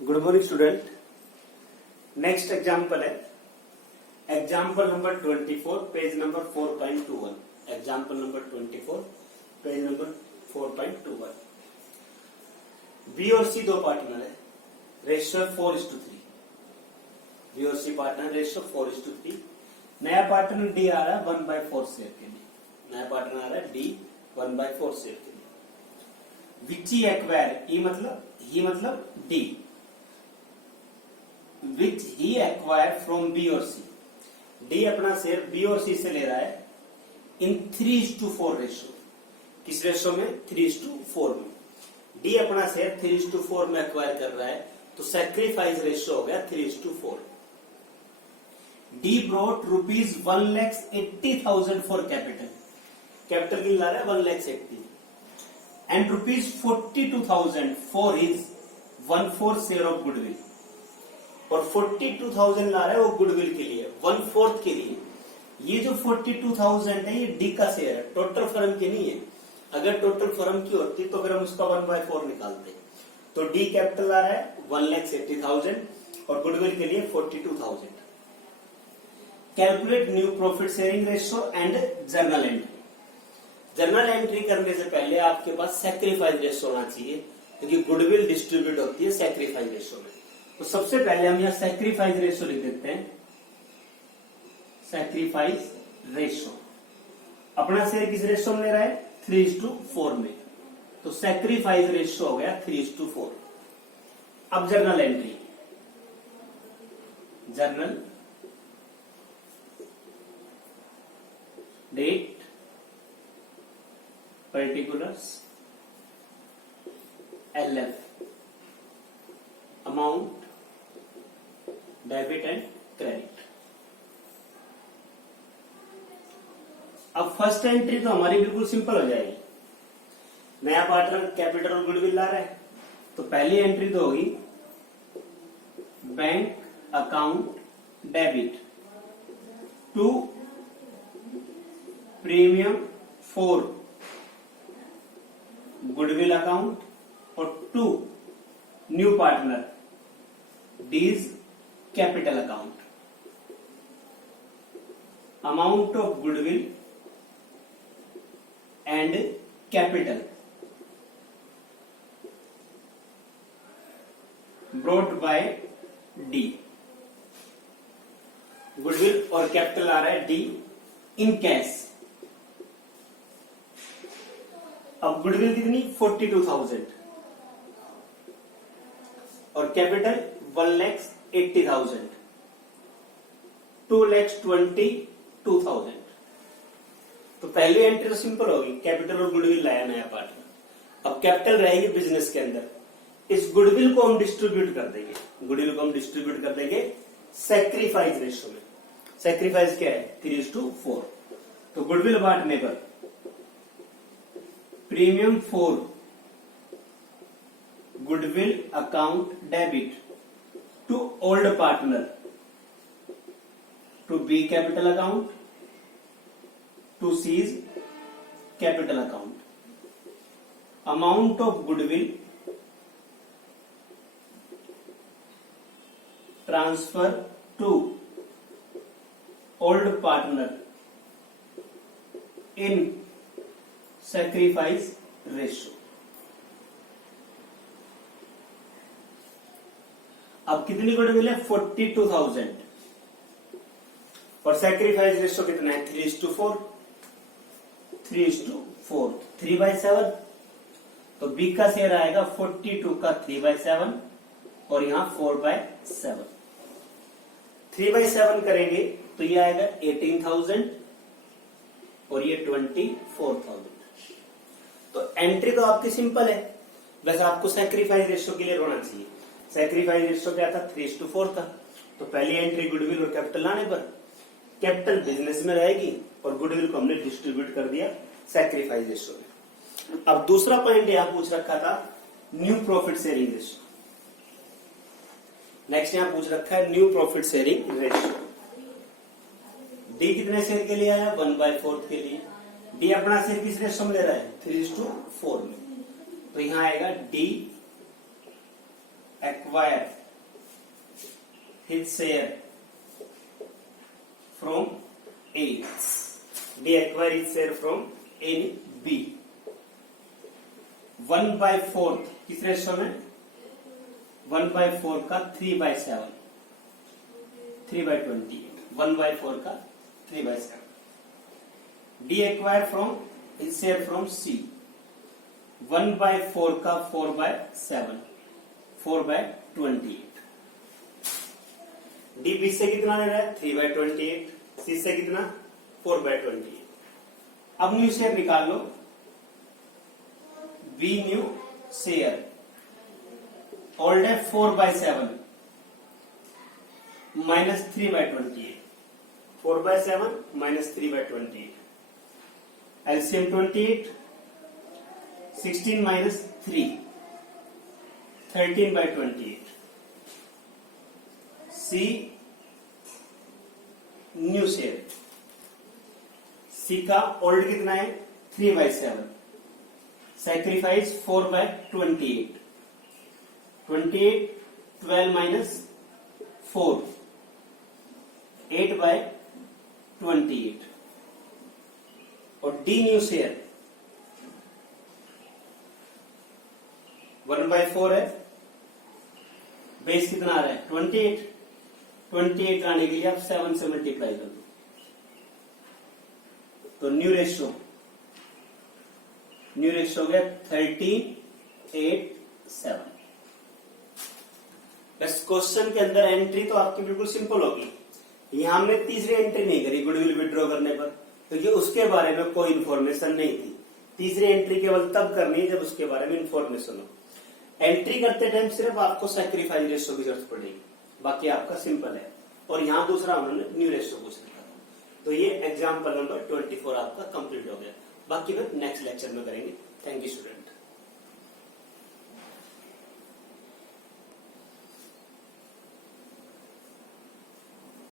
Good morning student. Next example है example number 24 page number 4.21। Example number 24 page number 4.21। B और C दो partner है, ratio 4:3। B और C partner ratio 4:3। नया partner D आ रहा है 1/4 शेयर के लिए। नया पार्टनर आ रहा है डी 1/4 शेयर के लिए। विच ही एक्वायर, ई मतलब D, which he acquire from B और सी। डी अपना शेयर बी और सी से ले रहा है इन 3:4 रेशियो। किस रेशियो में? 3:4 में। डी अपना शेयर 3:4 में एक्वायर कर रहा है, तो सैक्रिफाइस रेशियो हो गया 3:4। D brought ₹1,80,000 for capital. Capital की ला रहा है 1,80,000 and ₹42,000 for his 1/4 share of goodwill. और 42,000 ला रहा है वो गुडविल के लिए, 1/4 के लिए। ये जो 42,000 है ये डी का शेयर है, टोटल फर्म की नहीं है। अगर टोटल फर्म की होती तो फिर हम उसका 1/4 निकालते। तो डी कैपिटल ला रहा है 1,80,000 और गुडविल के लिए 42,000। Calculate new profit sharing ratio and journal entry. Journal entry करने से पहले आपके पास सैक्रिफाइस रेशियो होना चाहिए, क्योंकि गुडविल डिस्ट्रीब्यूट होती है सैक्रिफाइस रेशियो में। तो सबसे पहले हम यहां सैक्रिफाइस रेशियो लिख देते हैं। सैक्रिफाइस रेशियो अपना शेयर किस रेशियो में ले रहा है? 3:4 में। तो सैक्रिफाइस रेशियो हो गया 3:4। अब journal entry, journal date, particulars, LF, amount, debit and credit. अब फर्स्ट एंट्री तो हमारी बिल्कुल सिंपल हो जाएगी। नया पार्टनर कैपिटल और गुडविल ला रहा है, तो पहली एंट्री तो होगी bank account debit to premium 4 goodwill account और to new partner D's capital account. Amount of goodwill and capital brought by D. Goodwill और कैपिटल आ रहा है डी इन कैश। अब गुडविल कितनी? 42,000 और कैपिटल 1,80,000, 2,22,000। तो पहली एंट्री तो सिंपल होगी, कैपिटल और गुडविल लाया नया पार्टनर। अब कैपिटल रहेगी बिजनेस के अंदर, इस गुडविल को हम डिस्ट्रीब्यूट कर देंगे। गुडविल को हम डिस्ट्रीब्यूट कर देंगे सैक्रिफाइस रेशियो में। सैक्रिफाइस क्या है? 3:4। तो गुडविल बांटने पर premium 4 goodwill account debit to old partner to B capital account to C's capital account. Amount of goodwill transfer to old partner in sacrifice ratio. अब कितनी गुडविल है? 42,000 और सैक्रिफाइस रेशियो कितना है? 3:4। 3:4 3/7। तो बी का शेयर आएगा 42 का 3/7 और यहां 4/7। 3/7 करेंगे तो ये आएगा 18,000 और ये 24,000। तो एंट्री तो आपकी सिंपल है, वैसे आपको सैक्रिफाइस रेशियो के लिए होना चाहिए। सैक्रिफाइस रेशियो क्या था? 3:4 था। तो पहली एंट्री गुडविल और कैपिटल लाने पर कैपिटल बिजनेस में रहेगी और गुडविल को हमने डिस्ट्रीब्यूट कर दिया सैक्रिफाइस रेशियो में। अब दूसरा पॉइंट यहां पूछ रखा था new profit sharing ratio. Next यहां पूछ रखा है new profit sharing ratio. D कितने शेयर के लिए आया? 1/4 के लिए। डी अपना शेयर किस रेशियो में ले रहा है? 3:4 में। तो यहां आएगा D acquire his share from A. D acquire his share from A B. 1/4 किस रेशो में? 1/4 का 3/7, 3/28, 1/4 का 3/7. D acquire from his share from C. 1/4 का 4/7, 4/28. D B से कितना ले रहा है? 3/28. C से कितना? 4/28. अब न्यू शेयर निकाल लो. B न्यू शेयर ओल्ड है 4/7 minus 3/28. 4/7 minus 3/28. LCM 28. 16 minus 3, 13/28. C new share. C का ओल्ड कितना है? 3/7. सैक्रिफाइस 4/28. 28, 12 माइनस 4, 8/28. और D न्यू शेयर 1/4 है. बेस कितना आ रहा है? 28. 28 आने के लिए आप 7 से मल्टीप्लाई कर दो. तो न्यू रेशियो हो गया 13:8:7. बस क्वेश्चन के अंदर एंट्री तो आपकी बिल्कुल सिंपल होगी. यहां हमने तीसरी एंट्री नहीं करी गुडविल विड्रॉ करने पर, क्योंकि उसके बारे में कोई इन्फॉर्मेशन नहीं थी. तीसरी एंट्री केवल तब करनी है जब उसके बारे में इन्फॉर्मेशन हो. एंट्री करते टाइम सिर्फ आपको सैक्रिफाइस रेशियो की जरूरत पड़ेगी, बाकी आपका सिंपल है. और यहां दूसरा उन्होंने न्यू रेशियो पूछ लिया. तो ये एग्जाम्पल नंबर 24 आपका कंप्लीट हो गया. बाकी फिर नेक्स्ट लेक्चर में करेंगे. Thank you student.